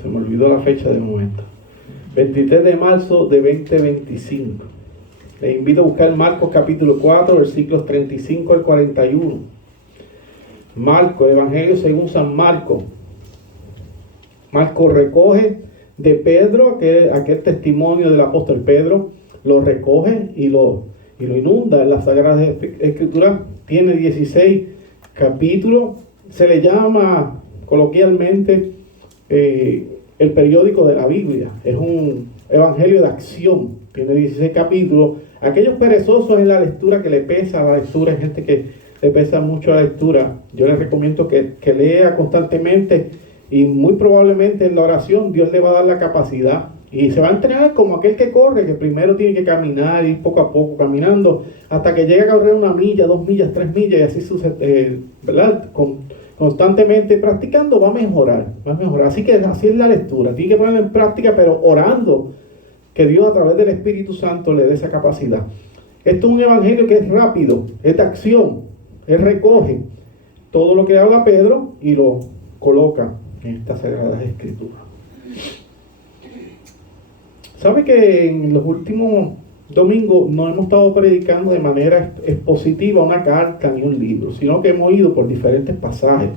se me olvidó la fecha de momento. 23 de marzo de 2025. Les invito a buscar Marcos capítulo 4, versículos 35 al 41. Marcos, el Evangelio según San Marcos. Marcos recoge de Pedro aquel testimonio del apóstol Pedro, lo recoge y lo inunda en las Sagradas Escrituras. Tiene 16 capítulos. Se le llama coloquialmente el periódico de la Biblia. Es un evangelio de acción. Tiene 16 capítulos. Aquellos perezosos en la lectura, que le pesa la lectura, hay gente que le pesa mucho la lectura, yo les recomiendo que lea constantemente, y muy probablemente en la oración Dios le va a dar la capacidad y se va a entrenar como aquel que corre, que primero tiene que caminar, ir poco a poco caminando hasta que llegue a correr 1 milla, 2 millas, 3 millas, y así sucede, ¿verdad? Constantemente practicando va a mejorar. Así que así es la lectura, tiene que ponerla en práctica, pero orando que Dios a través del Espíritu Santo le dé esa capacidad. Esto es un evangelio que es rápido, es de acción. Él recoge todo lo que habla Pedro y lo coloca en estas Sagradas Escrituras. ¿Sabe que en los últimos domingos no hemos estado predicando de manera expositiva una carta ni un libro, sino que hemos ido por diferentes pasajes,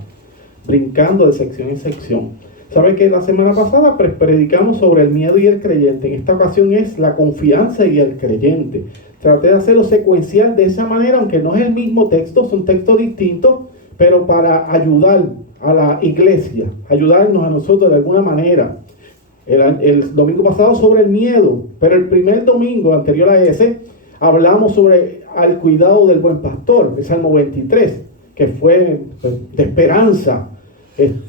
brincando de sección en sección? ¿Sabe que la semana pasada predicamos sobre el miedo y el creyente? En esta ocasión es la confianza y el creyente. Traté de hacerlo secuencial de esa manera, aunque no es el mismo texto, son textos distintos, pero para ayudar a la iglesia, ayudarnos a nosotros de alguna manera. El domingo pasado sobre el miedo, pero el primer domingo anterior a ese hablamos sobre el cuidado del buen pastor, el Salmo 23, que fue de esperanza,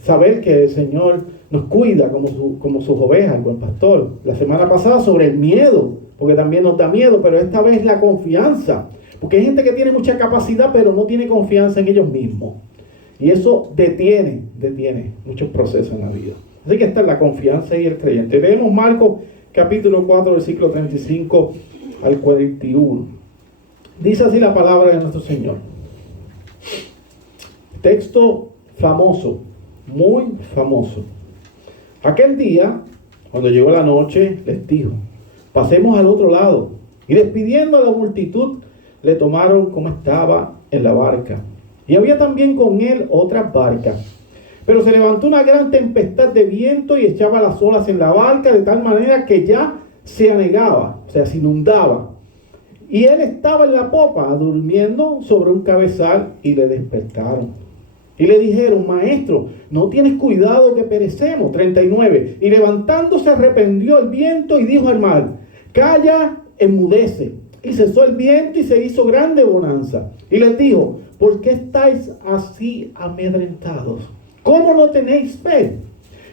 saber que el Señor nos cuida como sus ovejas, el buen pastor. La semana pasada sobre el miedo, porque también nos da miedo, pero esta vez la confianza, porque hay gente que tiene mucha capacidad pero no tiene confianza en ellos mismos, y eso detiene muchos procesos en la vida. Así que esta es la confianza y el creyente. Leemos Marcos capítulo 4, versículo 35 al 41. Dice así la palabra de nuestro Señor. Texto famoso, muy famoso. Aquel día, cuando llegó la noche, les dijo: pasemos al otro lado. Y despidiendo a la multitud, le tomaron como estaba en la barca. Y había también con él otras barcas. Pero se levantó una gran tempestad de viento y echaba las olas en la barca de tal manera que ya se anegaba, o sea, se inundaba. Y él estaba en la popa, durmiendo sobre un cabezal, y le despertaron. Y le dijeron: maestro, ¿no tienes cuidado que perecemos? 39. Y levantándose reprendió el viento y dijo al mar: calla, enmudece. Y cesó el viento y se hizo grande bonanza. Y les dijo: ¿por qué estáis así amedrentados? ¿Cómo no tenéis fe?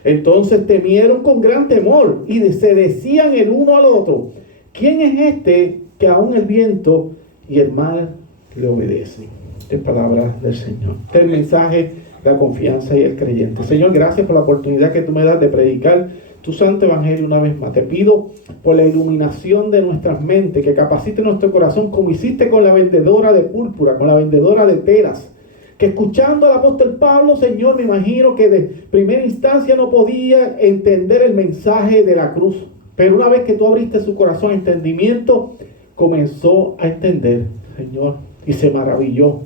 Entonces temieron con gran temor y se decían el uno al otro: ¿quién es este que aún el viento y el mar le obedecen? Es palabra del Señor. Este es el mensaje, la confianza y el creyente. Señor, gracias por la oportunidad que tú me das de predicar tu santo evangelio una vez más. Te pido por la iluminación de nuestras mentes, que capacite nuestro corazón como hiciste con la vendedora de púrpura, con la vendedora de telas, que escuchando al apóstol Pablo, Señor, me imagino que de primera instancia no podía entender el mensaje de la cruz, pero una vez que tú abriste su corazón a entendimiento, comenzó a entender, Señor, y se maravilló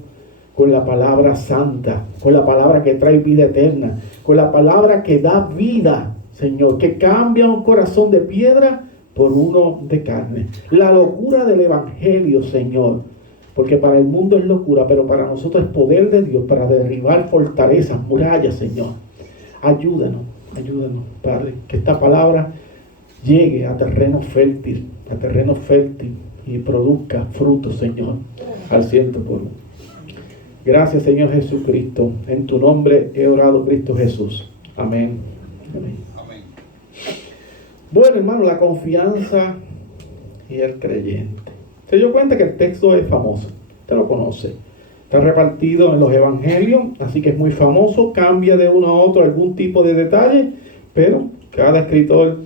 con la palabra santa, con la palabra que trae vida eterna, con la palabra que da vida, Señor, que cambia un corazón de piedra por uno de carne. La locura del evangelio, Señor, porque para el mundo es locura, pero para nosotros es poder de Dios para derribar fortalezas, murallas, Señor. Ayúdanos, Padre, que esta palabra llegue a terreno fértil y produzca frutos, Señor, al 100 por uno. Gracias, Señor Jesucristo. En tu nombre he orado, Cristo Jesús. Amén. Amén. Bueno, hermano, la confianza y el creyente. Se dio cuenta que el texto es famoso. Usted lo conoce. Está repartido en los evangelios, así que es muy famoso. Cambia de uno a otro algún tipo de detalle, pero cada escritor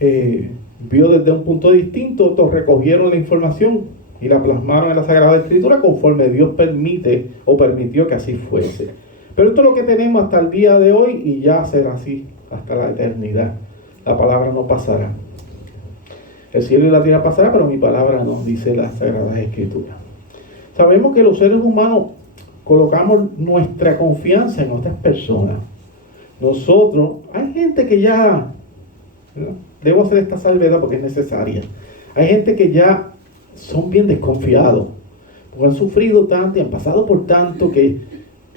vio desde un punto distinto. Otros recogieron la información y la plasmaron en la Sagrada Escritura conforme Dios permite o permitió que así fuese. Pero esto es lo que tenemos hasta el día de hoy y ya será así hasta la eternidad. La palabra no pasará. El cielo y la tierra pasará, pero mi palabra no, dice las Sagradas Escrituras. Sabemos que los seres humanos colocamos nuestra confianza en otras personas. Nosotros, hay gente que ya, ¿no? Debo hacer esta salvedad porque es necesaria. Hay gente que ya son bien desconfiados, porque han sufrido tanto y han pasado por tanto que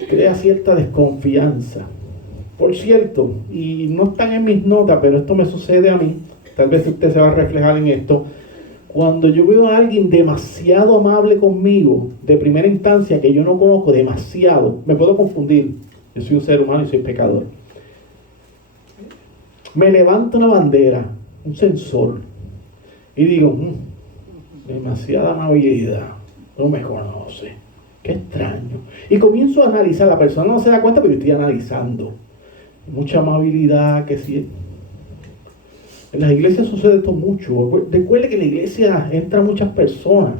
crea cierta desconfianza. Por cierto, y no están en mis notas, pero esto me sucede a mí, tal vez usted se va a reflejar en esto. Cuando yo veo a alguien demasiado amable conmigo, de primera instancia, que yo no conozco demasiado, me puedo confundir. Yo soy un ser humano y soy pecador. Me levanta una bandera, un sensor, y digo, demasiada amabilidad, no me conoce, qué extraño. Y comienzo a analizar, la persona no se da cuenta, pero yo estoy analizando. Mucha amabilidad, que sí. En las iglesias sucede esto mucho. Recuerde que en la iglesia entran muchas personas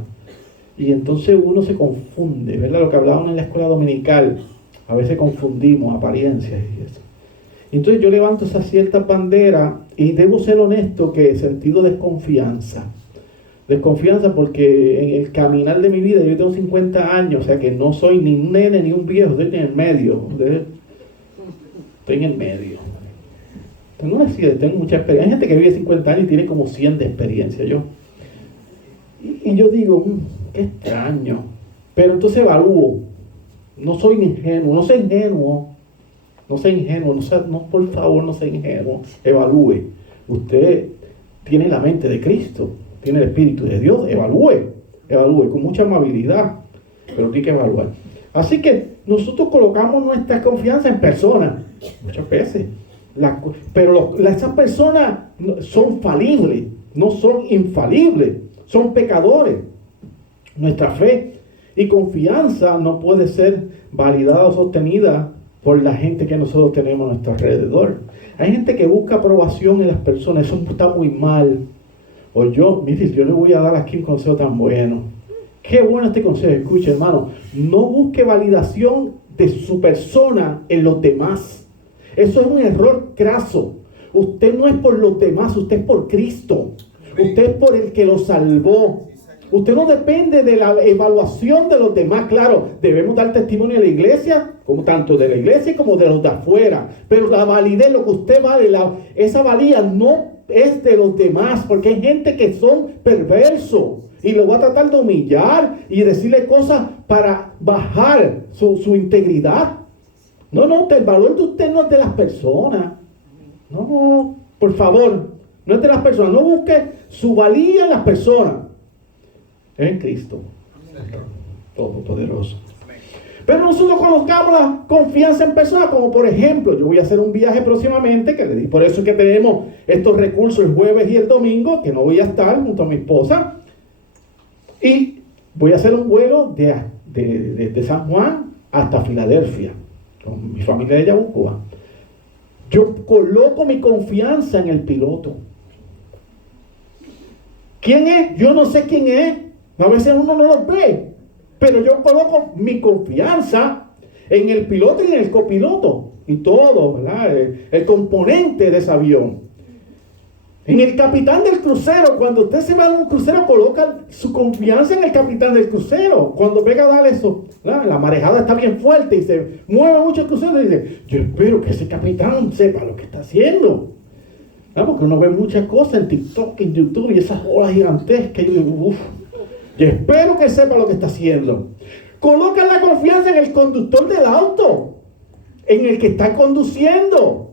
y entonces uno se confunde, ¿verdad? Lo que hablaban en la escuela dominical, a veces confundimos apariencias y eso. Entonces yo levanto esa cierta bandera y debo ser honesto que he sentido desconfianza. Desconfianza porque en el caminar de mi vida, yo tengo 50 años, o sea que no soy ni un nene ni un viejo, estoy en el medio. Estoy en el medio. Tengo mucha experiencia. Hay gente que vive 50 años y tiene como 100 de experiencia. Y yo digo, qué extraño. Pero entonces evalúo. No soy ingenuo, no soy ingenuo. No, por favor, no sea ingenuo. Evalúe. Usted tiene la mente de Cristo, tiene el Espíritu de Dios. Evalúe con mucha amabilidad, pero tiene que evaluar. Así que nosotros colocamos nuestra confianza en personas, muchas veces. Pero esas personas son falibles, no son infalibles, son pecadores. Nuestra fe y confianza no puede ser validada o sostenida por la gente que nosotros tenemos a nuestro alrededor. Hay gente que busca aprobación en las personas, eso está muy mal. O yo le voy a dar aquí un consejo tan bueno. Qué bueno este consejo, escuche hermano, no busque validación de su persona en los demás. Eso es un error craso. Usted no es por los demás, usted es por Cristo. Usted es por el que lo salvó. Usted no depende de la evaluación de los demás. Claro, debemos dar testimonio de la iglesia, como tanto de la iglesia como de los de afuera. Pero la validez, lo que usted vale, esa valía no es de los demás, porque hay gente que son perversos y lo va a tratar de humillar y decirle cosas para bajar su integridad. No, el valor de usted no es de las personas. No, por favor, no es de las personas. No busque su valía en las personas. Es en Cristo, Todopoderoso. Pero nosotros colocamos la confianza en personas, como por ejemplo, yo voy a hacer un viaje próximamente, por eso es que tenemos estos recursos el jueves y el domingo, que no voy a estar junto a mi esposa, y voy a hacer un vuelo de San Juan hasta Filadelfia, con mi familia de Yabucoa. Yo coloco mi confianza en el piloto. ¿Quién es? Yo no sé quién es. A veces uno no lo ve. Pero yo coloco mi confianza en el piloto y en el copiloto. Y todo, ¿verdad? El componente de ese avión. En el capitán del crucero. Cuando usted se va a un crucero, coloca su confianza en el capitán del crucero. Cuando pega a dar eso, ¿verdad? La marejada está bien fuerte y se mueve mucho el crucero. Y dice, yo espero que ese capitán sepa lo que está haciendo. Porque uno ve muchas cosas en TikTok, en YouTube y esas olas gigantescas. Y yo digo, yo espero que sepa lo que está haciendo. Coloca la confianza en el conductor del auto, en el que está conduciendo.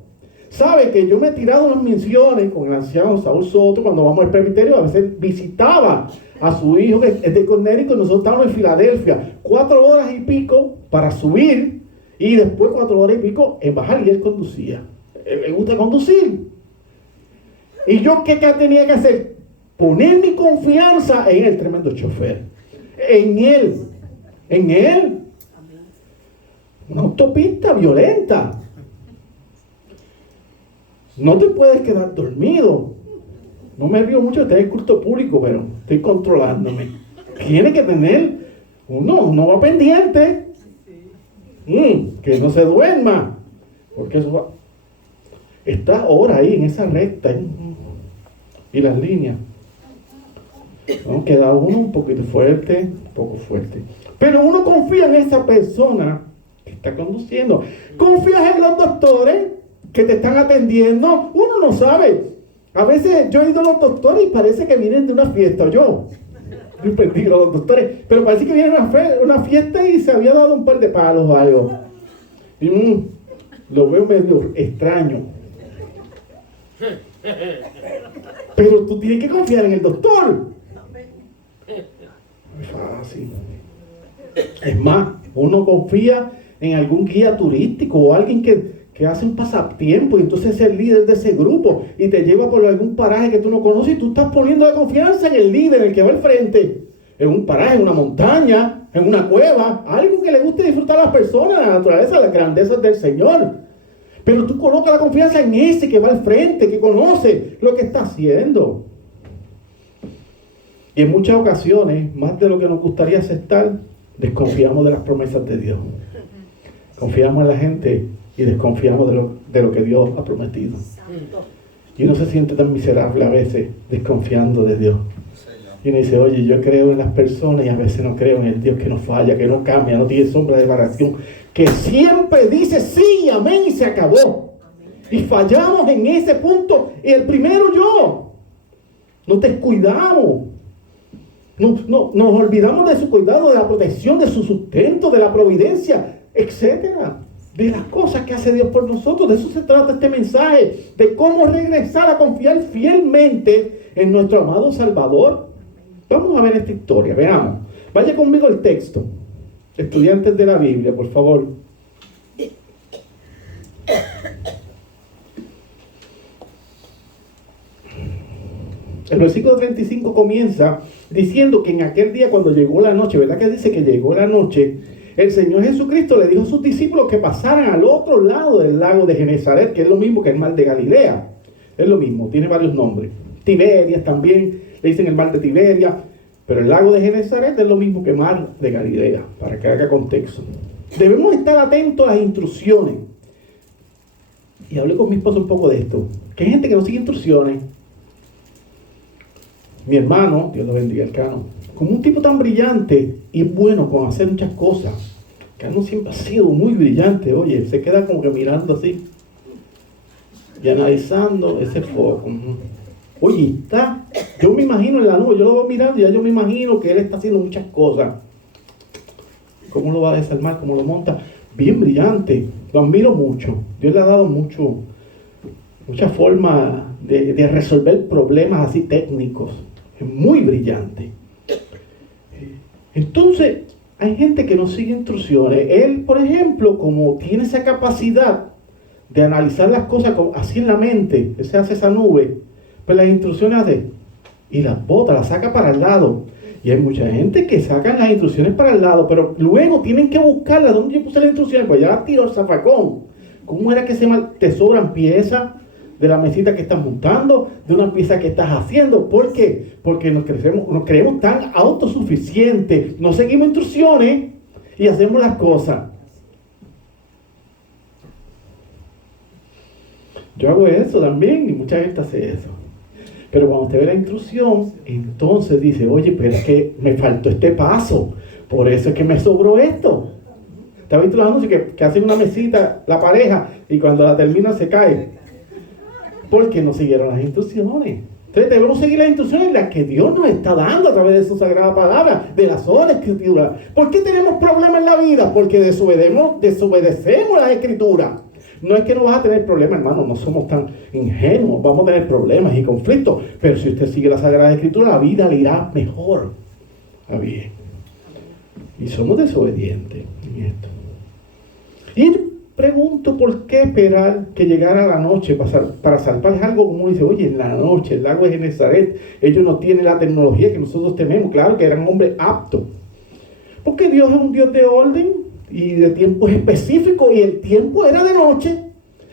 Sabe que yo me he tirado unas misiones con el anciano Saúl Soto cuando vamos al presbiterio. A veces visitaba a su hijo que es de Connecticut. Nosotros estábamos en Filadelfia 4 horas y pico para subir y después 4 horas y pico en bajar, y él conducía. Me gusta conducir. ¿Y yo qué tenía que hacer? Poner mi confianza en el tremendo chofer. En él. Una autopista violenta. No te puedes quedar dormido. No me río mucho de tener culto público, pero estoy controlándome. Tiene que tener uno va pendiente. Que no se duerma. Porque eso va. está ahora ahí en esa recta y las líneas. ¿No? Queda uno un poquito fuerte, un poco fuerte. Pero uno confía en esa persona que está conduciendo. Confías en los doctores que te están atendiendo. Uno no sabe. A veces yo he ido a los doctores y parece que vienen de una fiesta. Yo bendigo a los doctores, pero parece que vienen a una fiesta y se había dado un par de palos o algo. Y lo veo medio extraño. Pero tú tienes que confiar en el doctor. Muy fácil. Es más, uno confía en algún guía turístico o alguien que hace un pasatiempo y entonces es el líder de ese grupo y te lleva por algún paraje que tú no conoces y tú estás poniendo la confianza en el líder, en el que va al frente, en un paraje, en una montaña, en una cueva, algo que le guste disfrutar a las personas, la naturaleza, las grandezas del Señor. Pero tú colocas la confianza en ese que va al frente, que conoce lo que está haciendo. Y en muchas ocasiones, más de lo que nos gustaría aceptar, desconfiamos de las promesas de Dios. Confiamos en la gente y desconfiamos de lo que Dios ha prometido. Y uno se siente tan miserable a veces desconfiando de Dios. Y uno dice, oye, yo creo en las personas y a veces no creo en el Dios que no falla, que no cambia, no tiene sombra de variación, que siempre dice sí, amén y se acabó. Y fallamos en ese punto. Y el primero yo. Nos descuidamos. Nos olvidamos de su cuidado, de la protección, de su sustento, de la providencia, etcétera. De las cosas que hace Dios por nosotros. De eso se trata este mensaje. De cómo regresar a confiar fielmente en nuestro amado Salvador. Vamos a ver esta historia, veamos. Vaya conmigo el texto. Estudiantes de la Biblia, por favor. El versículo 35 comienza diciendo que en aquel día cuando llegó la noche, ¿verdad que dice que llegó la noche? El Señor Jesucristo le dijo a sus discípulos que pasaran al otro lado del lago de Genesaret, que es lo mismo que el mar de Galilea. Es lo mismo, tiene varios nombres. Tiberias también, le dicen el mar de Tiberia, pero el lago de Genesaret es lo mismo que el mar de Galilea, para que haga contexto. Debemos estar atentos a las instrucciones. Y hablé con mi esposo un poco de esto, que hay gente que no sigue instrucciones. Mi hermano, Dios lo bendiga, el Cano, como un tipo tan brillante y bueno con hacer muchas cosas. Cano siempre ha sido muy brillante, oye, se queda como que mirando así y analizando ese foco. Oye, yo me imagino en la nube, yo lo voy mirando y ya yo me imagino que él está haciendo muchas cosas. ¿Cómo lo va a desarmar? ¿Cómo lo monta? Bien brillante, lo admiro mucho. Dios le ha dado mucha forma de resolver problemas así técnicos. Es muy brillante. Entonces, hay gente que no sigue instrucciones. Él, por ejemplo, como tiene esa capacidad de analizar las cosas así en la mente, él se hace esa nube, pues las instrucciones hace y las bota, las saca para el lado. Y hay mucha gente que sacan las instrucciones para el lado, pero luego tienen que buscarlas. ¿Dónde yo puse las instrucciones? Pues ya las tiró el zafacón. ¿Cómo era que te sobran piezas de la mesita que estás montando, de una pieza que estás haciendo? ¿Por qué? Porque nos creemos tan autosuficientes, no seguimos instrucciones y hacemos las cosas. Yo hago eso también y mucha gente hace eso. Pero cuando usted ve la instrucción, entonces dice, oye, pero es que me faltó este paso, por eso es que me sobró esto. ¿Te has visto los anuncios que hacen una mesita la pareja y cuando la terminan se cae? Porque no siguieron las instrucciones. Entonces debemos seguir las instrucciones, las que Dios nos está dando a través de su sagrada palabra, de la sola escritura. ¿Por qué tenemos problemas en la vida? Porque desobedecemos las escrituras. No es que no vas a tener problemas, hermano, no somos tan ingenuos, vamos a tener problemas y conflictos, pero si usted sigue la Sagrada Escritura, la vida le irá mejor. Está bien. Y somos desobedientes en esto. Y pregunto por qué esperar que llegara la noche para salvar. Es algo como dice, oye, en la noche, el lago de Genesaret, ellos no tienen la tecnología que nosotros tenemos. Claro que eran hombres aptos. Porque Dios es un Dios de orden y de tiempos específicos, y el tiempo era de noche.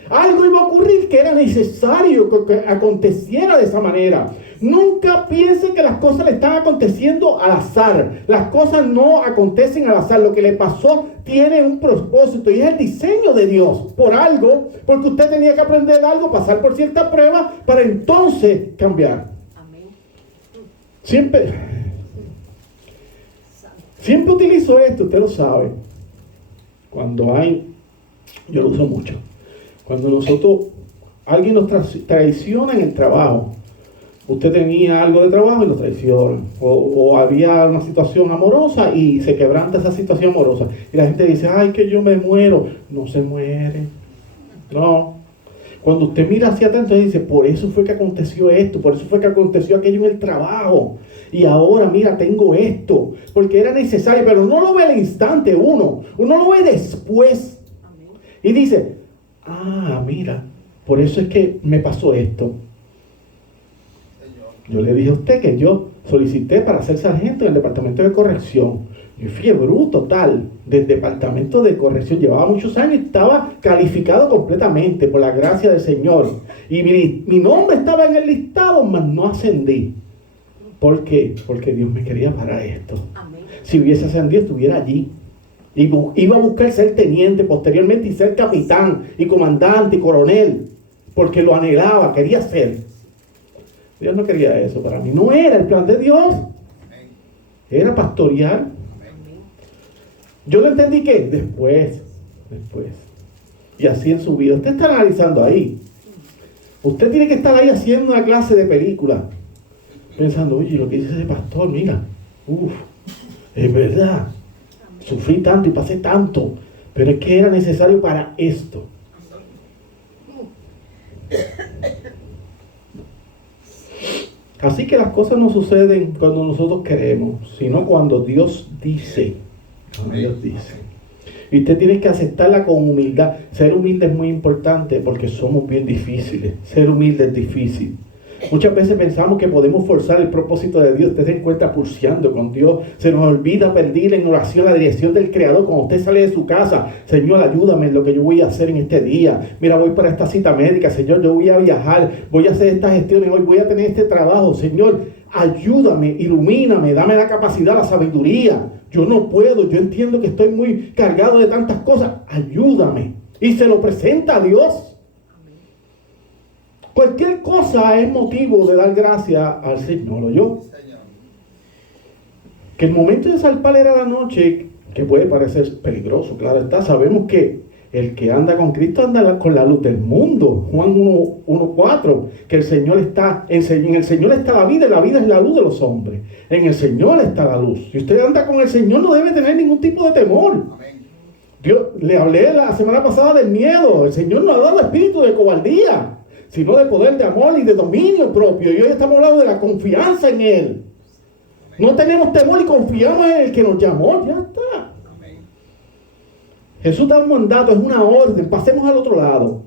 Algo iba a ocurrir que era necesario que aconteciera de esa manera. Nunca piensen que las cosas le están aconteciendo al azar. Las cosas no acontecen al azar. Lo que le pasó tiene un propósito y es el diseño de Dios. Por algo, porque usted tenía que aprender algo, pasar por cierta prueba para entonces cambiar. Amén. Siempre utilizo esto, usted lo sabe. Yo lo uso mucho. Cuando alguien nos traiciona en el trabajo. Usted tenía algo de trabajo y lo traiciona. O había una situación amorosa y se quebranta esa situación amorosa. Y la gente dice, ay, que yo me muero. No se muere. No. Cuando usted mira hacia atrás, entonces dice, por eso fue que aconteció esto. Por eso fue que aconteció aquello en el trabajo. Y ahora, mira, tengo esto. Porque era necesario. Pero no lo ve al instante uno. Uno lo ve después. Y dice, mira, por eso es que me pasó esto. Yo le dije a usted que yo solicité para ser sargento en el departamento de corrección. Yo fui bruto tal del departamento de corrección. Llevaba muchos años y estaba calificado completamente por la gracia del Señor. Y mi nombre estaba en el listado, mas no ascendí. ¿Por qué? Porque Dios me quería para esto. Amén. Si hubiese ascendido, estuviera allí. Y iba a buscar ser teniente posteriormente y ser capitán y comandante y coronel. Porque lo anhelaba, quería ser. Dios no quería eso para mí. No era el plan de Dios. Era pastorear. Yo lo entendí que después. Y así en su vida. Usted está analizando ahí. Usted tiene que estar ahí haciendo una clase de película. Pensando, oye, lo que dice ese pastor, mira. Es verdad. Sufrí tanto y pasé tanto. Pero es que era necesario para esto. Así que las cosas no suceden cuando nosotros queremos, sino cuando Dios dice. Cuando Dios dice. Y usted tiene que aceptarla con humildad. Ser humilde es muy importante porque somos bien difíciles. Ser humilde es difícil. Muchas veces pensamos que podemos forzar el propósito de Dios. Usted se encuentra pulseando con Dios. Se nos olvida pedir en oración la dirección del Creador. Cuando usted sale de su casa, Señor, ayúdame en lo que yo voy a hacer en este día. Mira, voy para esta cita médica. Señor, yo voy a viajar. Voy a hacer estas gestiones hoy. Voy a tener este trabajo. Señor, ayúdame, ilumíname, dame la capacidad, la sabiduría. Yo no puedo. Yo entiendo que estoy muy cargado de tantas cosas. Ayúdame. Y se lo presenta a Dios. Cualquier cosa es motivo de dar gracias al Señor, ¿o yo? Que el momento de zarpar era la noche, que puede parecer peligroso, claro está. Sabemos que el que anda con Cristo anda con la luz del mundo. Juan 1:4, que el Señor está, en el Señor está la vida, y la vida es la luz de los hombres. En el Señor está la luz. Si usted anda con el Señor, no debe tener ningún tipo de temor. Amén. Dios, le hablé la semana pasada del miedo. El Señor no ha dado espíritu de cobardía, sino de poder, de amor y de dominio propio. Y hoy estamos hablando de la confianza en Él. No tenemos temor y confiamos en el que nos llamó. Ya está. Amén. Jesús da un mandato, es una orden. Pasemos al otro lado.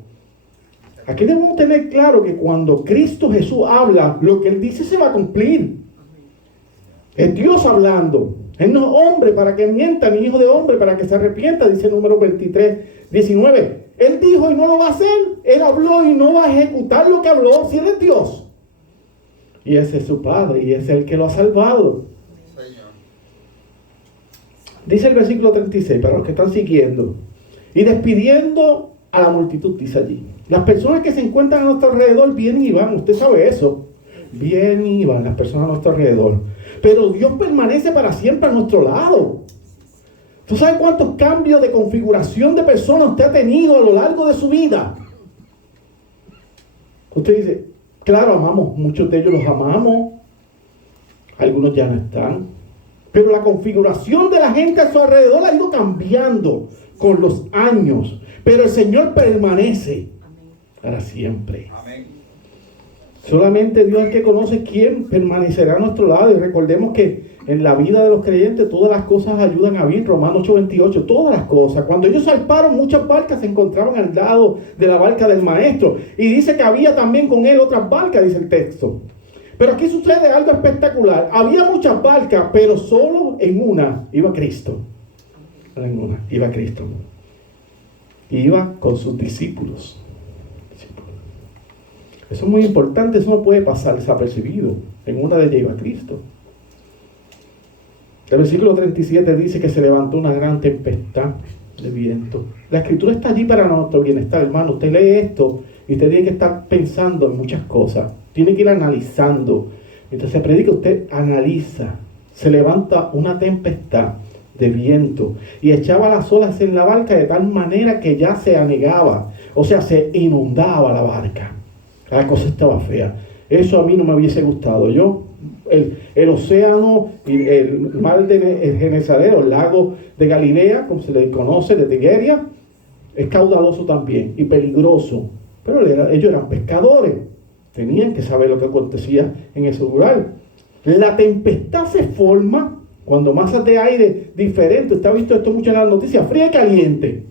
Aquí debemos tener claro que cuando Cristo Jesús habla, lo que Él dice se va a cumplir. Es Dios hablando. Él no es hombre para que mienta, ni hijo de hombre para que se arrepienta, dice número 23:19. Él dijo y no lo va a hacer. Él habló y no va a ejecutar lo que habló, si Él es Dios. Y ese es su Padre, y es el que lo ha salvado. Señor. Dice el versículo 36, para los que están siguiendo. Y despidiendo a la multitud, dice allí. Las personas que se encuentran a nuestro alrededor vienen y van. Usted sabe eso. Vienen y van las personas a nuestro alrededor. Pero Dios permanece para siempre a nuestro lado. ¿Tú sabes cuántos cambios de configuración de personas usted ha tenido a lo largo de su vida? Usted dice, claro, amamos, muchos de ellos los amamos, algunos ya no están, pero la configuración de la gente a su alrededor ha ido cambiando con los años, pero el Señor permanece para siempre. Amén. Solamente Dios es el que conoce quién permanecerá a nuestro lado. Y recordemos que en la vida de los creyentes todas las cosas ayudan a bien. Romanos 8:28, todas las cosas. Cuando ellos zarparon, muchas barcas se encontraban al lado de la barca del maestro. Y dice que había también con él otras barcas, dice el texto. Pero aquí sucede algo espectacular. Había muchas barcas, pero solo en una iba Cristo. En una iba Cristo. Iba con sus discípulos. Eso es muy importante, eso no puede pasar desapercibido. En una de ellas iba Cristo. El versículo 37 dice que se levantó una gran tempestad de viento. La escritura está allí para nuestro bienestar, hermano. Usted lee esto y usted tiene que estar pensando en muchas cosas. Tiene que ir analizando. Mientras se predica, usted analiza. Se levanta una tempestad de viento y echaba las olas en la barca de tal manera que ya se anegaba. O sea, se inundaba la barca. La cosa estaba fea. Eso a mí no me hubiese gustado. El océano y el mar de Genesaret, el lago de Galilea, como se le conoce, de Tiberia, es caudaloso también y peligroso. Pero ellos eran pescadores. Tenían que saber lo que acontecía en ese lugar. La tempestad se forma cuando masas de aire diferentes, está visto esto mucho en las noticias, fría y caliente,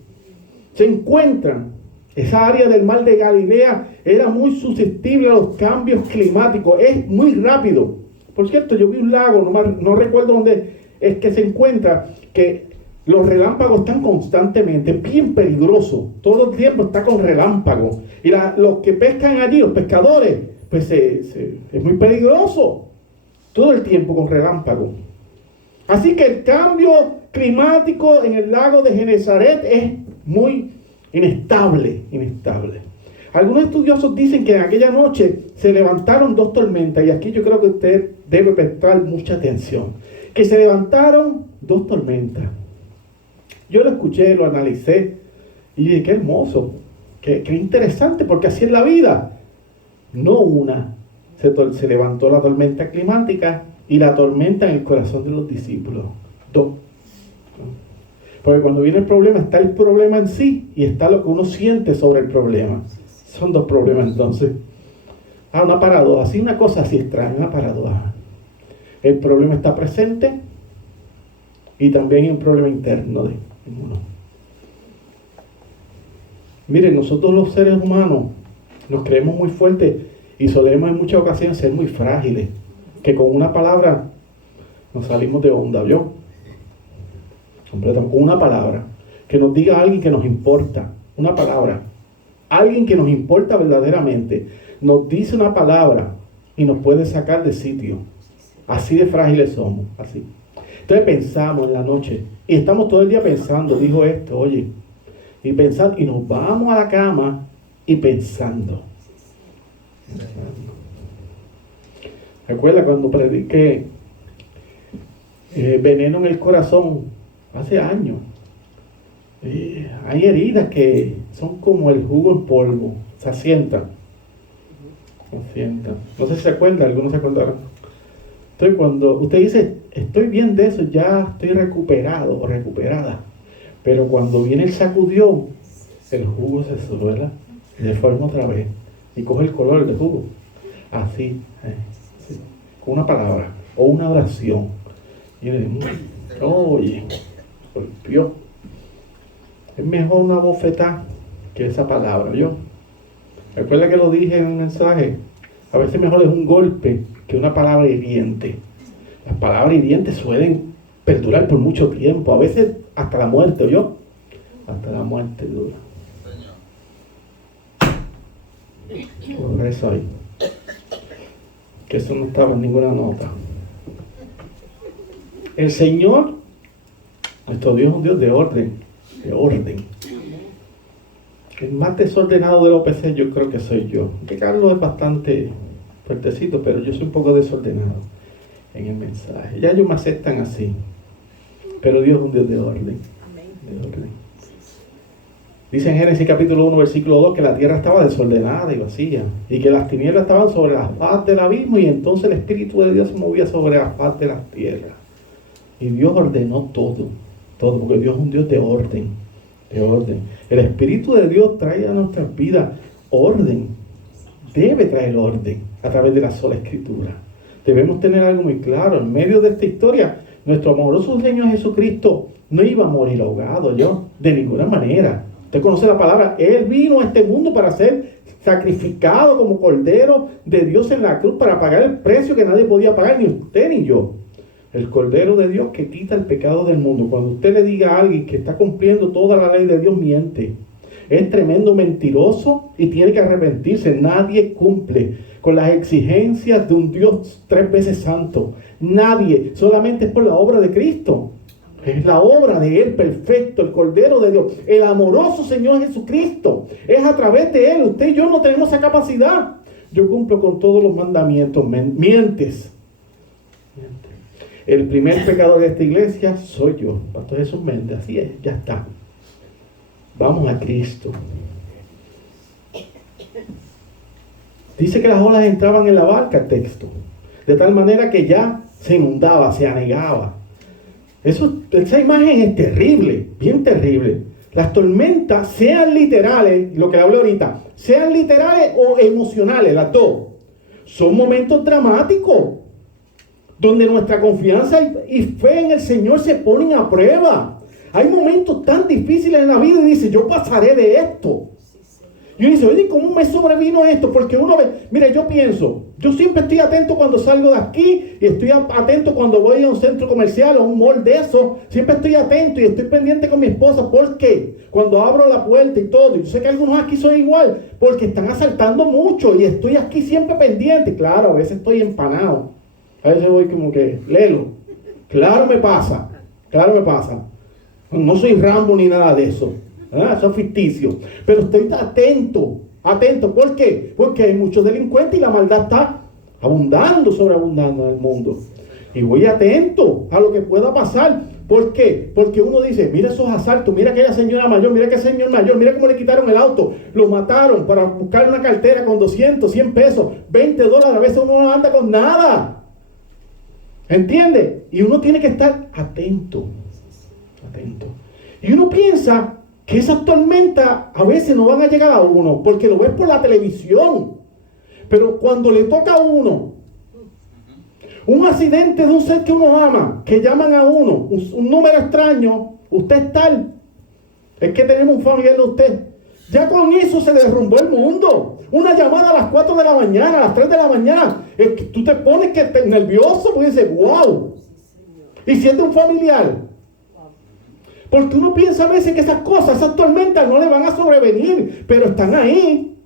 se encuentran. Esa área del mar de Galilea era muy susceptible a los cambios climáticos, es muy rápido. Por cierto, yo vi un lago, no recuerdo dónde es que se encuentra, que los relámpagos están constantemente, bien peligroso, todo el tiempo está con relámpagos. Y los que pescan allí, los pescadores, pues es muy peligroso, todo el tiempo con relámpagos. Así que el cambio climático en el lago de Genesaret es muy inestable. Algunos estudiosos dicen que en aquella noche se levantaron 2 tormentas, y aquí yo creo que usted debe prestar mucha atención, que se levantaron 2 tormentas. Yo lo escuché, lo analicé, y dije, qué hermoso, qué interesante, porque así es la vida. No una, se levantó la tormenta climática y la tormenta en el corazón de los discípulos. 2. Porque cuando viene el problema, está el problema en sí y está lo que uno siente sobre el problema. Son 2 problemas entonces. Una paradoja, así una cosa así extraña, una paradoja. El problema está presente y también hay un problema interno de uno. Miren, nosotros los seres humanos nos creemos muy fuertes y solemos en muchas ocasiones ser muy frágiles, que con una palabra nos salimos de onda, ¿vio? Completamente, con una palabra, que nos diga alguien que nos importa, una palabra, alguien que nos importa verdaderamente, nos dice una palabra y nos puede sacar de sitio. Así de frágiles somos, así. Entonces pensamos en la noche y estamos todo el día pensando, dijo esto, oye, y pensando, y nos vamos a la cama y pensando. Recuerda cuando prediqué veneno en el corazón hace años. Hay heridas que son como el jugo en polvo, se asientan. No sé si se acuerdan, algunos se acordarán. Entonces cuando usted dice, estoy bien de eso, ya estoy recuperado o recuperada, pero cuando viene el sacudión, el jugo se suela y se forma otra vez y coge el color del jugo, así, sí, con una palabra o una oración. Y le digo, oye, golpeó. Es mejor una bofetada que esa palabra, ¿yo? Recuerda que lo dije en un mensaje, a veces mejor es un golpe que una palabra hiriente. Las palabras hirientes suelen perdurar por mucho tiempo, a veces hasta la muerte, ¿yo? Hasta la muerte dura. Por eso ahí. Que eso no estaba en ninguna nota. El Señor, nuestro Dios es un Dios de orden. El más desordenado de los OPC yo creo que soy yo. Que Carlos es bastante fuertecito, pero yo soy un poco desordenado en el mensaje. Ya ellos me aceptan así. Pero Dios es un Dios de orden. De orden. Dice en Génesis capítulo 1, versículo 2, que la tierra estaba desordenada y vacía, y que las tinieblas estaban sobre la faz del abismo, y entonces el Espíritu de Dios se movía sobre la faz de las tierras. Y Dios ordenó todo, porque Dios es un Dios de orden, de orden. El Espíritu de Dios trae a nuestras vidas orden, debe traer orden a través de la sola Escritura. Debemos tener algo muy claro, en medio de esta historia, nuestro amoroso Señor Jesucristo no iba a morir ahogado, de ninguna manera. Usted conoce la palabra, Él vino a este mundo para ser sacrificado como Cordero de Dios en la cruz, para pagar el precio que nadie podía pagar, ni usted ni yo. El Cordero de Dios que quita el pecado del mundo. Cuando usted le diga a alguien que está cumpliendo toda la ley de Dios, miente. es tremendo mentiroso y tiene que arrepentirse. Nadie cumple con las exigencias de un Dios 3 veces santo. Nadie, solamente es por la obra de Cristo. Es la obra de Él perfecto, el Cordero de Dios, el amoroso Señor Jesucristo. Es a través de Él. Usted y yo no tenemos esa capacidad. Yo cumplo con todos los mandamientos. Mientes. El primer pecador de esta iglesia soy yo, Pastor Jesús Méndez. Así es, ya está. Vamos a Cristo. Dice que las olas entraban en la barca, el texto, de tal manera que ya se inundaba, se anegaba. Esa imagen es terrible, bien terrible. Las tormentas, sean literales, lo que hablé ahorita, sean literales o emocionales, las dos, son momentos dramáticos, donde nuestra confianza y fe en el Señor se ponen a prueba. Hay momentos tan difíciles en la vida y dice, yo pasaré de esto. Y uno dice, oye, ¿cómo me sobrevino esto? Porque uno ve, mire, yo pienso, yo siempre estoy atento cuando salgo de aquí y estoy atento cuando voy a un centro comercial o un mall de eso. Siempre estoy atento y estoy pendiente con mi esposa. ¿Por qué? Cuando abro la puerta y todo. Y yo sé que algunos aquí son igual, porque están asaltando mucho y estoy aquí siempre pendiente. Claro, a veces estoy empanado. A veces voy como que, lelo. Claro me pasa. No soy Rambo ni nada de eso. Eso es ficticio. Pero estoy atento. ¿Por qué? Porque hay muchos delincuentes y la maldad está sobreabundando en el mundo. Y voy atento a lo que pueda pasar. ¿Por qué? Porque uno dice, mira esos asaltos, mira aquella señora mayor, mira aquel señor mayor, mira cómo le quitaron el auto, lo mataron para buscar una cartera con 200, 100 pesos, $20, a veces uno no anda con nada. ¿Entiende? Y uno tiene que estar atento. Y uno piensa que esas tormentas a veces no van a llegar a uno, porque lo ves por la televisión. Pero cuando le toca a uno un accidente de un ser que uno ama, que llaman a uno, un número extraño, usted es tal, es que tenemos un familiar de usted, ya con eso se derrumbó el mundo. Una llamada a las 4 de la mañana, a las 3 de la mañana, es que tú te pones que estés nervioso, porque dices, wow. Y si es de un familiar, porque uno piensa a veces que esas cosas, esas tormentas no le van a sobrevenir, pero están ahí.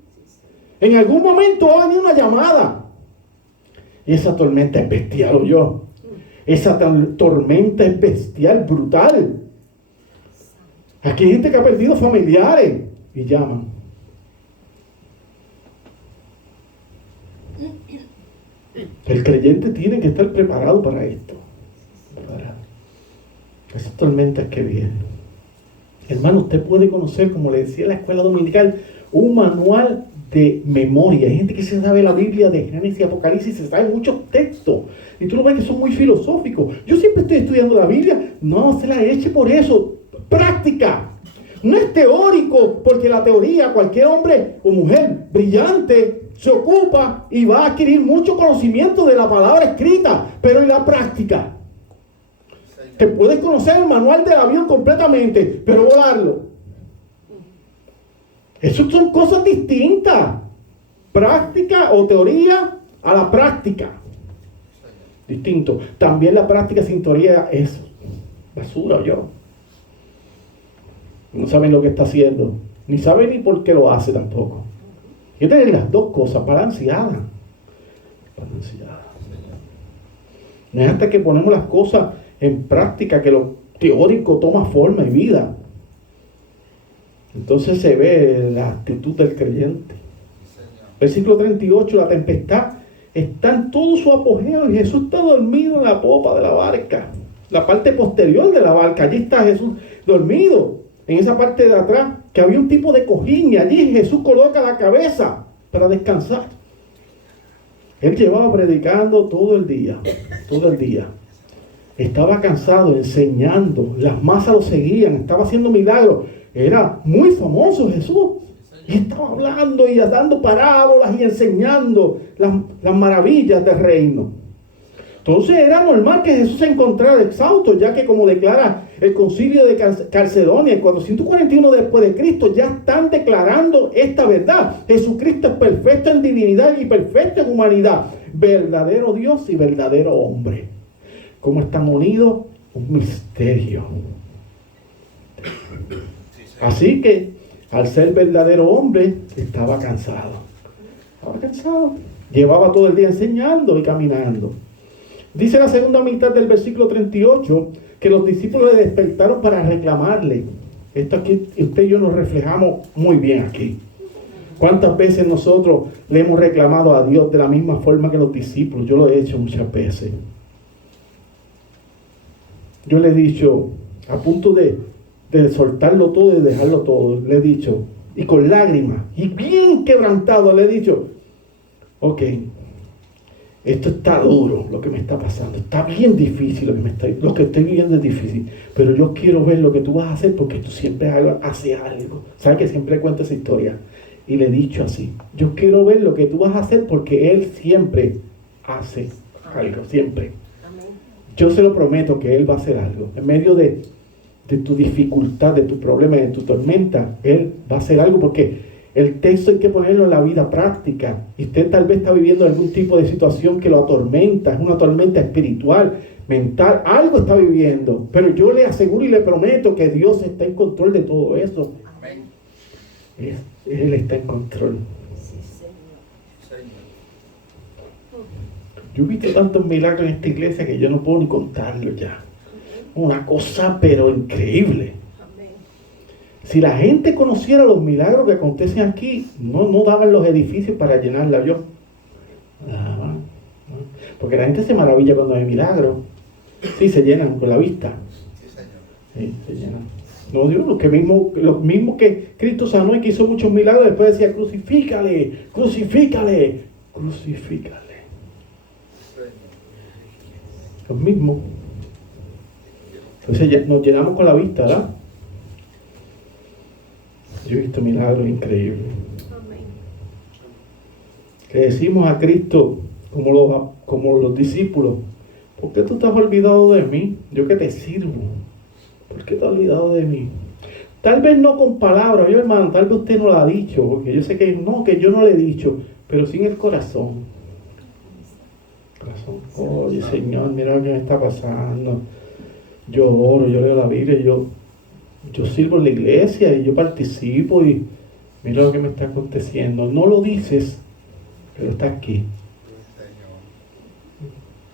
En algún momento va a venir una llamada. Y esa tormenta es bestial, o yo. Esa tormenta es bestial, brutal. Aquí hay gente que ha perdido familiares y llaman. El creyente tiene que estar preparado para esto. Para esas tormentas que vienen. Hermano, usted puede conocer, como le decía en la escuela dominical, un manual de memoria. Hay gente que se sabe la Biblia de Génesis y Apocalipsis, se sabe muchos textos. Y tú lo ves que son muy filosóficos. Yo siempre estoy estudiando la Biblia. No se la eche por eso. Práctica. No es teórico, porque la teoría, cualquier hombre o mujer brillante se ocupa y va a adquirir mucho conocimiento de la palabra escrita. Pero en la práctica, te puedes conocer el manual del avión completamente, pero volarlo. Eso son cosas distintas. Práctica o teoría a la práctica. Distinto. También la práctica sin teoría es basura, yo. No saben lo que está haciendo. Ni saben ni por qué lo hace tampoco. Y tener las dos cosas balanceadas. No es hasta que ponemos las cosas en práctica que lo teórico toma forma y vida. Entonces se ve la actitud del creyente. Versículo 38, la tempestad está en todo su apogeo y Jesús está dormido en la popa de la barca. La parte posterior de la barca, allí está Jesús dormido. En esa parte de atrás, que había un tipo de cojín y allí Jesús coloca la cabeza para descansar. Él llevaba predicando todo el día. Estaba cansado, enseñando. Las masas lo seguían, estaba haciendo milagros. Era muy famoso Jesús. Y estaba hablando y dando parábolas y enseñando las maravillas del reino. Entonces era normal que Jesús se encontrara exhausto, ya que como declara el concilio de Calcedonia, en 441 después de Cristo, ya están declarando esta verdad. Jesucristo es perfecto en divinidad y perfecto en humanidad. Verdadero Dios y verdadero hombre. ¿Cómo están unidos? Un misterio. Así que al ser verdadero hombre, estaba cansado. Estaba cansado. Llevaba todo el día enseñando y caminando. Dice la segunda mitad del versículo 38 que los discípulos le despertaron para reclamarle. Esto aquí, usted y yo nos reflejamos muy bien aquí. ¿Cuántas veces nosotros le hemos reclamado a Dios de la misma forma que los discípulos? Yo lo he hecho muchas veces. Yo le he dicho, a punto de soltarlo todo y dejarlo todo, le he dicho, y con lágrimas, y bien quebrantado, le he dicho, ok, esto está duro, lo que me está pasando, está bien difícil, lo que estoy viviendo es difícil, pero yo quiero ver lo que tú vas a hacer porque tú siempre haces algo. ¿Sabes que siempre cuento esa historia? Y le he dicho así, yo quiero ver lo que tú vas a hacer porque Él siempre hace algo, siempre. Yo se lo prometo que Él va a hacer algo. En medio de tu dificultad, de tu problema, de tu tormenta, Él va a hacer algo porque el texto hay que ponerlo en la vida práctica. Y usted tal vez está viviendo algún tipo de situación que lo atormenta, es una tormenta espiritual, mental, algo está viviendo. Pero yo le aseguro y le prometo que Dios está en control de todo eso. Amén. Él está en control. Sí, Señor. Yo he visto tantos milagros en esta iglesia que yo no puedo ni contarlo ya. Una cosa pero increíble. Si la gente conociera los milagros que acontecen aquí, no daban los edificios para llenarla yo. Porque la gente se maravilla cuando hay milagros. Sí, se llenan con la vista. Sí, se llenan. No digo los mismos que Cristo sanó y que hizo muchos milagros, después decía, crucifícale, crucifícale, crucifícale. Los mismos. Entonces ya nos llenamos con la vista, ¿verdad? Yo he visto milagros increíbles. Le decimos a Cristo, como los discípulos, ¿por qué tú te has olvidado de mí? Yo que te sirvo. ¿Por qué te has olvidado de mí? Tal vez no con palabras, yo hermano, tal vez usted no lo ha dicho, porque yo sé que yo no le he dicho, pero sí en el corazón. Oye, Señor, mira lo que me está pasando. Yo oro, yo leo la Biblia, yo sirvo en la iglesia y yo participo y mira lo que me está aconteciendo. No lo dices, pero está aquí.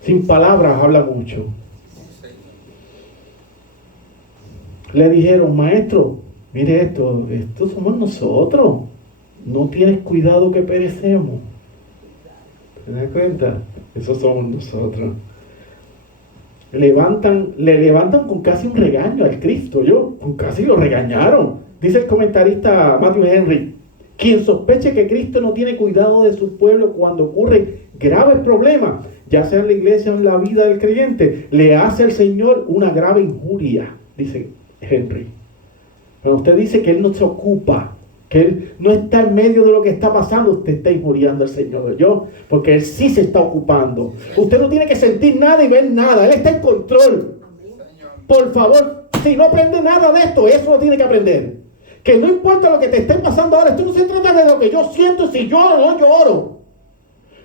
Sin palabras habla mucho. Le dijeron, maestro, mire esto somos nosotros. No tienes cuidado que perecemos. ¿Te das cuenta? Eso somos nosotros. Le levantan con casi un regaño al Cristo, con casi lo regañaron. Dice el comentarista Matthew Henry, quien sospeche que Cristo no tiene cuidado de su pueblo cuando ocurren graves problemas, ya sea en la iglesia o en la vida del creyente, le hace al Señor una grave injuria, dice Henry. Pero usted dice que Él no se ocupa, que Él no está en medio de lo que está pasando, usted está injuriando al Señor, porque Él sí se está ocupando. Usted no tiene que sentir nada y ver nada, Él está en control. Por favor, si no aprende nada de esto, eso lo tiene que aprender. Que no importa lo que te esté pasando ahora, esto no se trata de lo que yo siento, si lloro o no lloro,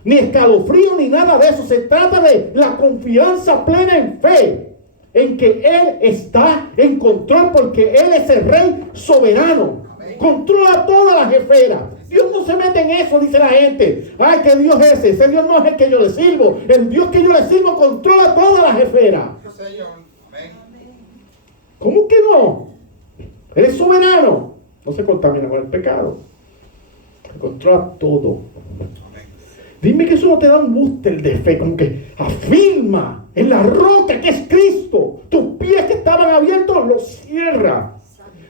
ni escalofrío ni nada de eso. Se trata de la confianza plena en fe, en que Él está en control, porque Él es el Rey soberano. Controla todas las esferas. Dios no se mete en eso, dice la gente. Ay, ¿qué Dios es ese? Ese Dios no es el que yo le sirvo. El Dios que yo le sirvo controla todas las esferas. ¿Cómo que no? Él es soberano. No se contamina con el pecado. Controla todo. Dime que eso no te da un booster de fe, como que afirma en la roca que es Cristo. Tus pies que estaban abiertos los cierra.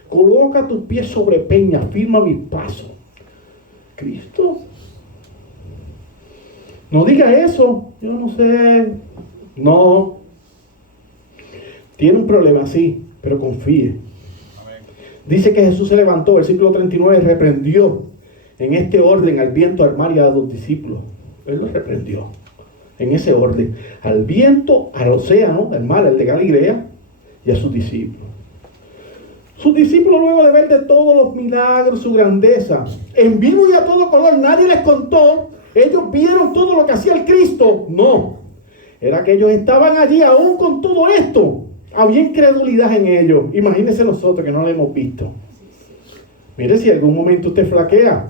Coloca tus pies sobre peña, firma mis pasos. Cristo. No diga eso. Yo no sé. No. Tiene un problema, sí, pero confíe. Dice que Jesús se levantó, versículo 39, reprendió en este orden al viento, al mar y a los discípulos. Él los reprendió en ese orden. Al viento, al océano, al mar, al de Galilea y a sus discípulos. Sus discípulos, luego de ver de todos los milagros, su grandeza, en vivo y a todo color, nadie les contó. Ellos vieron todo lo que hacía el Cristo. No. Era que ellos estaban allí aún con todo esto. Había incredulidad en ellos. Imagínense nosotros que no lo hemos visto. Mire, si en algún momento usted flaquea,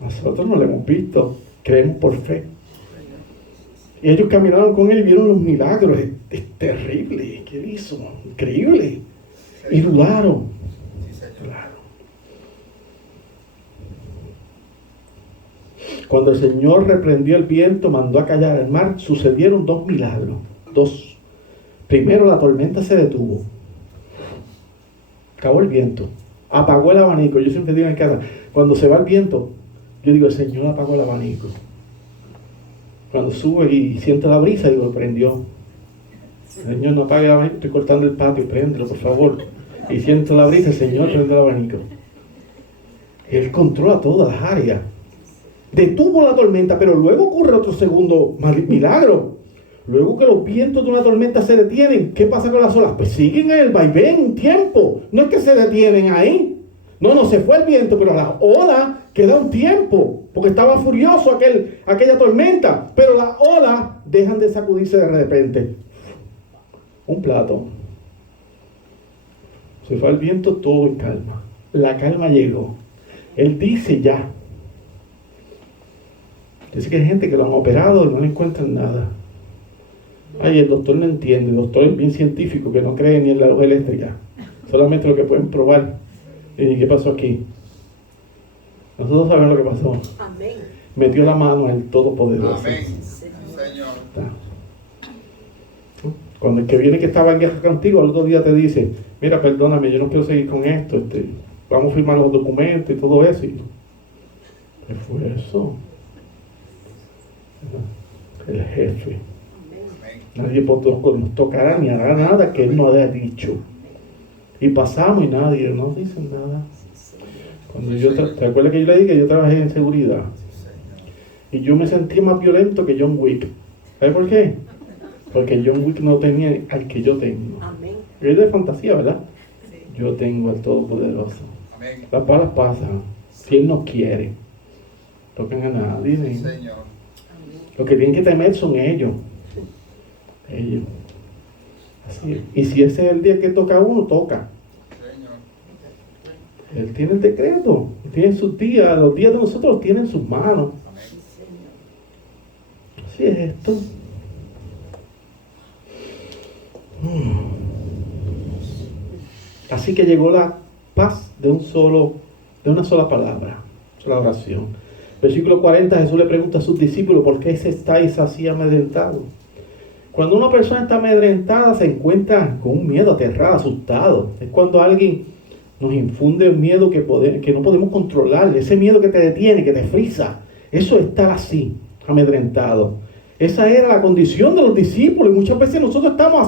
nosotros no lo hemos visto, creemos por fe. Y ellos caminaron con él y vieron los milagros. Es terrible. ¿Qué hizo? Increíble. Y dudaron. Cuando el Señor reprendió el viento, mandó a callar el mar, sucedieron 2 milagros. 2. Primero, la tormenta se detuvo. Acabó el viento. Apagó el abanico. Yo siempre digo en casa, cuando se va el viento, yo digo, el Señor apagó el abanico. Cuando sube y siente la brisa, digo, lo prendió. Señor, no apague el abanico, estoy cortando el patio, préndelo, por favor. Y siento la brisa, el Señor prende el abanico. Él controla todas las áreas. Detuvo la tormenta, pero luego ocurre otro segundo milagro. Luego que los vientos de una tormenta se detienen, ¿qué pasa con las olas? Pues siguen en el vaivén un tiempo. No es que se detienen ahí. No, se fue el viento, pero la ola queda un tiempo, porque estaba furioso aquella tormenta. Pero las olas dejan de sacudirse de repente. Un plato. Se fue el viento, todo en calma. La calma llegó. Él dice ya. Dice que hay gente que lo han operado y no le encuentran nada. Ay, el doctor no entiende. El doctor es bien científico, que no cree ni en la luz eléctrica. Solamente lo que pueden probar. ¿Y qué pasó aquí? Nosotros sabemos lo que pasó. Amén. Metió la mano al Todopoderoso. Amén. Señor. Cuando el que viene que estaba en guerra contigo, al otro día te dice, mira, perdóname, yo no quiero seguir con esto. Vamos a firmar los documentos y todo eso. ¿Qué fue eso? El jefe. Nadie nos tocará ni hará nada que él no haya dicho. Y pasamos y nadie nos dice nada. Cuando ¿te acuerdas que yo le dije que yo trabajé en seguridad? Y yo me sentí más violento que John Wick. ¿Sabes por qué? Porque John Wick no tenía al que yo tengo. Es de fantasía, ¿verdad? Yo tengo al Todopoderoso. Las balas pasan. Si Él no quiere, tocan a nadie. Lo que tienen que temer son ellos. Así es. Y si ese es el día que toca a uno, toca. Él tiene el decreto, tiene sus días, los días de nosotros los tiene en sus manos. Así es esto. Así que llegó la paz de una sola palabra, sola oración. Versículo 40, Jesús le pregunta a sus discípulos, ¿por qué estáis así amedrentados? Cuando una persona está amedrentada, se encuentra con un miedo, aterrado, asustado. Es cuando alguien nos infunde un miedo que no podemos controlar, ese miedo que te detiene, que te frisa. Eso es estar así, amedrentado. Esa era la condición de los discípulos y muchas veces nosotros estamos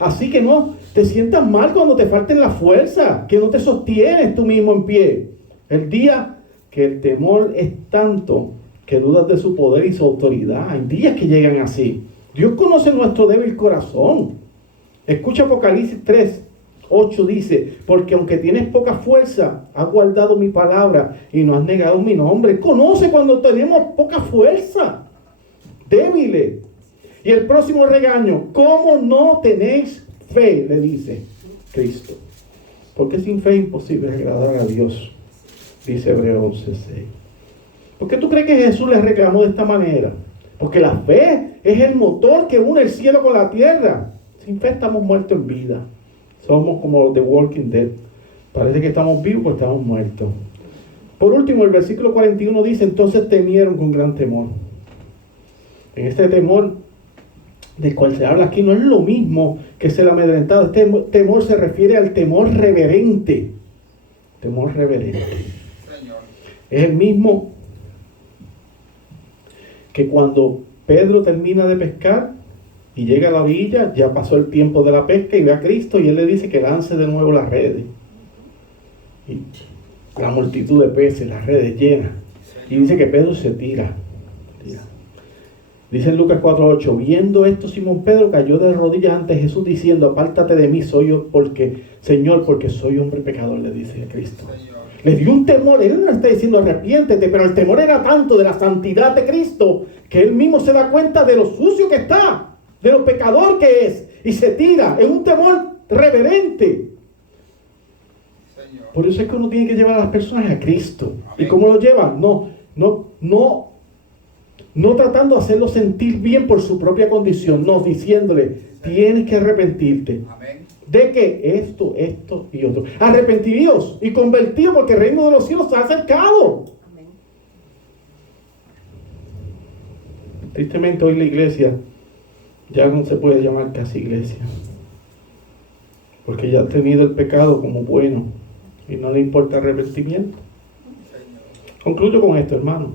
así que no te sientas mal cuando te falten la fuerza, que no te sostienes tú mismo en pie. El día que el temor es tanto que dudas de su poder y su autoridad, hay días que llegan así. Dios conoce nuestro débil corazón. Escucha Apocalipsis 3:8 dice, porque aunque tienes poca fuerza, has guardado mi palabra y no has negado mi nombre. Conoce cuando tenemos poca fuerza, débiles. Y el próximo regaño, ¿cómo no tenéis fe? Le dice Cristo. Porque sin fe es imposible agradar a Dios, dice Hebreos 11:6. ¿Por qué tú crees que Jesús les reclamó de esta manera? Porque la fe es el motor que une el cielo con la tierra. Sin fe estamos muertos en vida. Somos como los de Walking Dead. Parece que estamos vivos, pero estamos muertos. Por último, el versículo 41 dice, entonces temieron con gran temor. En este temor del cual se habla aquí no es lo mismo que ser amedrentado. Este temor se refiere al temor reverente. Temor reverente. Es el mismo que cuando Pedro termina de pescar y llega a la orilla, ya pasó el tiempo de la pesca y ve a Cristo y Él le dice que lance de nuevo las redes. Y la multitud de peces, las redes llenas. Y dice que Pedro se tira. Dice en Lucas 4:8, viendo esto Simón Pedro cayó de rodillas ante Jesús diciendo, apártate de mí, Señor, porque soy hombre pecador, le dice a Cristo. Le dio un temor, Él no está diciendo arrepiéntete, pero el temor era tanto de la santidad de Cristo, que Él mismo se da cuenta de lo sucio que está, de lo pecador que es, y se tira, es un temor reverente. Por eso es que uno tiene que llevar a las personas a Cristo. Amén. ¿Y cómo lo llevan? No tratando de hacerlo sentir bien por su propia condición, no, diciéndole, tienes que arrepentirte. Amén. ¿De qué? Esto y otro. Arrepentidos y convertidos porque el reino de los cielos se ha acercado. Amén. Tristemente hoy la iglesia ya no se puede llamar casi iglesia. Porque ya ha tenido el pecado como bueno y no le importa arrepentimiento. Concluyo con esto, hermano.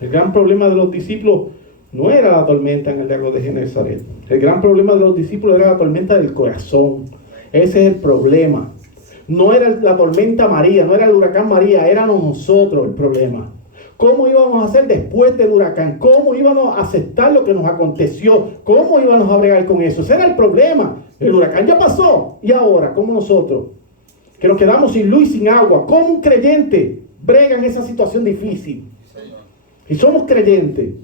El gran problema de los discípulos no era la tormenta en el lago de Genesaret. El gran problema de los discípulos era la tormenta del corazón. Ese es el problema. No era la tormenta María, no era el huracán María, éramos nosotros el problema. ¿Cómo íbamos a hacer después del huracán? ¿Cómo íbamos a aceptar lo que nos aconteció? ¿Cómo íbamos a bregar con eso? Ese era el problema. El huracán ya pasó. ¿Y ahora? ¿Cómo nosotros? Que nos quedamos sin luz y sin agua. ¿Cómo un creyente brega en esa situación difícil? Y somos creyentes.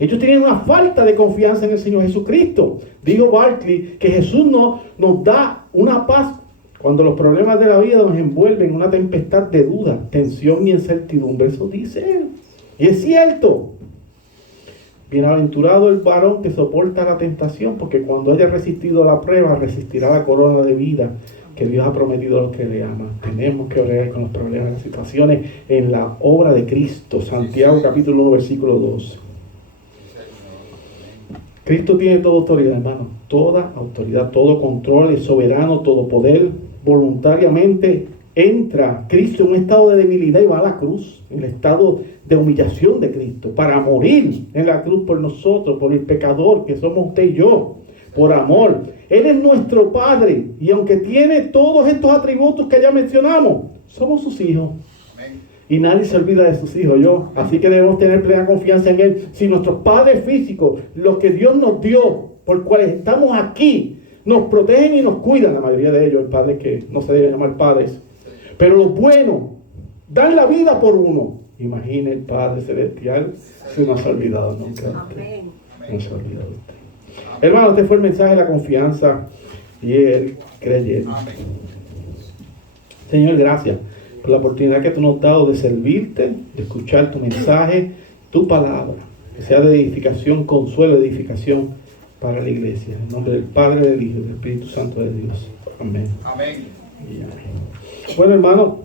Ellos tienen una falta de confianza en el Señor Jesucristo. Dijo Barclay que Jesús nos da una paz cuando los problemas de la vida nos envuelven en una tempestad de duda, tensión y incertidumbre. Eso dice él. Y es cierto. Bienaventurado el varón que soporta la tentación, porque cuando haya resistido la prueba, resistirá la corona de vida que Dios ha prometido a los que le aman. Tenemos que bregar con los problemas, las situaciones en la obra de Cristo. Santiago capítulo 1, versículo 2. Cristo tiene toda autoridad, hermano. Toda autoridad, todo control, es soberano, todo poder. Voluntariamente entra Cristo en un estado de debilidad y va a la cruz, en el estado de humillación de Cristo, para morir en la cruz por nosotros, por el pecador que somos usted y yo, por amor. Él es nuestro Padre y aunque tiene todos estos atributos que ya mencionamos, somos sus hijos. Y nadie se olvida de sus hijos, así que debemos tener plena confianza en Él. Si nuestros padres físicos, los que Dios nos dio, por cuales estamos aquí, nos protegen y nos cuidan, la mayoría de ellos, padres que no se deben llamar padres, pero los buenos dan la vida por uno. Imagine el Padre Celestial, si no se ha olvidado nunca de usted. No se ha olvidado de usted. Hermano, este fue el mensaje de la confianza y el creyente. Señor, gracias por la oportunidad que tú nos has dado de servirte, de escuchar tu mensaje, tu palabra, que sea de edificación, consuelo, edificación para la iglesia. En nombre del Padre, del Hijo y del Espíritu Santo de Dios. Amén. Amén. Y amén. Bueno, hermano,